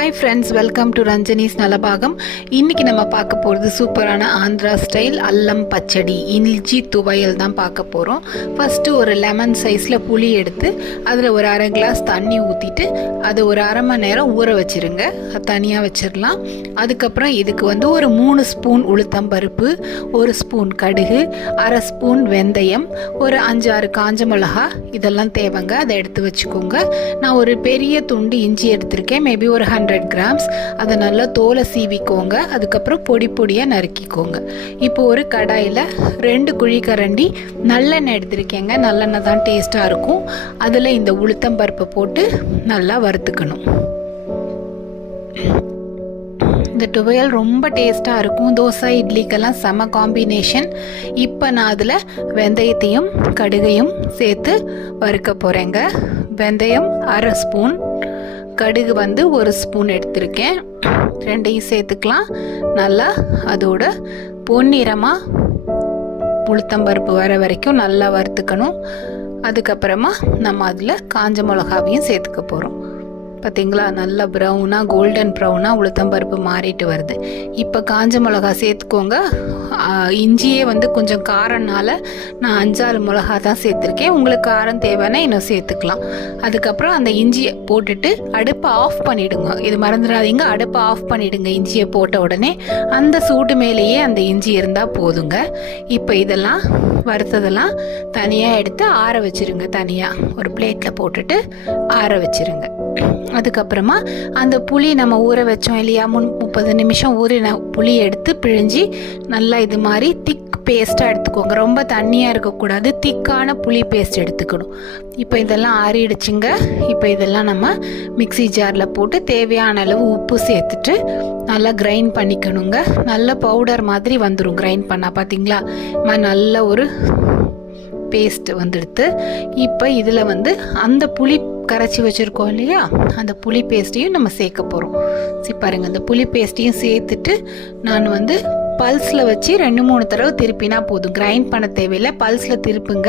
Hi friends, welcome to Ranjani's Nalabagam. இன்றைக்கி நம்ம பார்க்க போகிறது சூப்பரான ஆந்திரா ஸ்டைல் அல்லம் பச்சடி இஞ்சி துவையல் தான் பார்க்க போகிறோம். ஃபஸ்ட்டு ஒரு லெமன் சைஸில் புளி எடுத்து அதில் ஒரு அரை கிளாஸ் தண்ணி ஊற்றிட்டு அதை ஒரு அரை மணி நேரம் ஊற வச்சுருங்க. தனியாக வச்சிடலாம். அதுக்கப்புறம் இதுக்கு ஒரு 3 ஸ்பூன் உளுத்தம்பருப்பு, 1 ஸ்பூன் கடுகு, அரை ஸ்பூன் வெந்தயம், ஒரு 5-6 காஞ்ச மிளகா இதெல்லாம் தேவைங்க. அதை எடுத்து வச்சுக்கோங்க. நான் ஒரு பெரிய துண்டு இஞ்சி எடுத்திருக்கேன், மேபி ஒரு 100 கிராம்ஸ். அதை நல்லா தோலை சீவிக்கோங்க. அதுக்கப்புறம் பொடி பொடியாக நறுக்கிக்கோங்க. இப்போ ஒரு கடாயில் 2 குழிக்கரண்டி நல்லெண்ணெய் எடுத்திருக்கேங்க. நல்லெண்ணெய் தான் டேஸ்ட்டாக இருக்கும். அதில் இந்த உளுத்தம்பருப்பை போட்டு நல்லா வறுத்துக்கணும். இந்த துவையல் ரொம்ப டேஸ்ட்டாக இருக்கும். தோசை இட்லிக்கெல்லாம் செம காம்பினேஷன். இப்போ நான் அதில் வெந்தயத்தையும் கடுகையும் சேர்த்து வறுக்க போகிறேங்க. வெந்தயம் அரை ஸ்பூன், கடுகு 1 ஸ்பூன் எடுத்திருக்கேன். ரெண்டையும் சேர்த்துக்கலாம். நல்லா அதோட பொன்னிறமாக உளுத்தம்பருப்பு வர வரைக்கும் நல்லா வறுத்துக்கணும். அதுக்கப்புறமா நம்ம அதில் காஞ்ச மிளகாவையும் சேர்த்துக்க போகிறோம். பார்த்தீங்களா, நல்லா ப்ரௌனாக கோல்டன் ப்ரௌனாக உளுத்தம்பருப்பு மாறிட்டு வருது. இப்போ காஞ்ச மிளகா சேர்த்துக்கோங்க. இஞ்சியே கொஞ்சம் காரம்னால நான் 5-6 மிளகா தான் சேர்த்துருக்கேன். உங்களுக்கு காரம் தேவைன்னா இன்னும் சேர்த்துக்கலாம். அதுக்கப்புறம் அந்த இஞ்சியை போட்டுட்டு அடுப்பை ஆஃப் பண்ணிவிடுங்க. இது மறந்துடாதீங்க, அடுப்பை ஆஃப் பண்ணிவிடுங்க. இஞ்சியை போட்ட உடனே அந்த சூடு மேலேயே அந்த இஞ்சி இருந்தால் போதுங்க. இப்போ இதெல்லாம் வறுத்ததெல்லாம் தனியாக எடுத்து ஆற வச்சுருங்க. தனியாக ஒரு பிளேட்டில் போட்டுட்டு ஆற வச்சுருங்க. அதுக்கப்புறமா அந்த புளி நம்ம ஊற வச்சோம் இல்லையா, 30 நிமிஷம் ஊறின புளி எடுத்து பிழிஞ்சி நல்லா இது மாதிரி திக் பேஸ்ட்டாக எடுத்துக்கோங்க. ரொம்ப தண்ணியாக இருக்கக்கூடாது, திக்கான புளி பேஸ்ட் எடுத்துக்கணும். இப்போ இதெல்லாம் ஆறிடுச்சுங்க. இப்போ இதெல்லாம் நம்ம மிக்ஸி ஜாரில் போட்டு தேவையான அளவு உப்பு சேர்த்துட்டு நல்லா கிரைண்ட் பண்ணிக்கணுங்க. நல்ல பவுடர் மாதிரி வந்துடும் கிரைண்ட் பண்ணால். பார்த்தீங்களா, நல்ல ஒரு பேஸ்ட் வந்துடுது. இப்போ இதில் அந்த புளி கரைச்சி வச்சுருக்கோம் இல்லையா, அந்த புளி பேஸ்ட்டையும் நம்ம சேர்க்க போகிறோம். பாருங்கள், அந்த புளி பேஸ்ட்டையும் சேர்த்துட்டு நான் பல்ஸில் வச்சு 2-3 தடவை திருப்பினா போதும். கிரைண்ட் பண்ண தேவையில்லை, பல்ஸில் திருப்புங்க.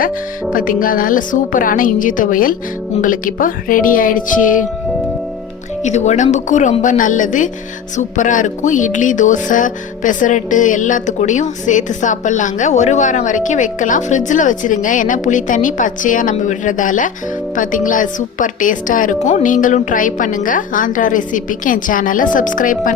பார்த்தீங்களா, நல்ல சூப்பரான இஞ்சி துவையல் உங்களுக்கு இப்போ ரெடி ஆயிடுச்சு. இது உடம்புக்கும் ரொம்ப நல்லது, சூப்பராக இருக்கும். இட்லி, தோசை, பெசரட்டு எல்லாத்துக்கூடையும் சேர்த்து சாப்பிட்லாங்க. 1 வாரம் வரைக்கும் வைக்கலாம். ஃப்ரிட்ஜில் வச்சுருங்க. ஏன்னா புளி தண்ணி பச்சையாக நம்ம விடுறதால. பார்த்தீங்களா, சூப்பர் டேஸ்ட்டாக இருக்கும். நீங்களும் ட்ரை பண்ணுங்கள். ஆந்திரா ரெசிபிக்கு என் சேனலை சப்ஸ்கிரைப் பண்ணி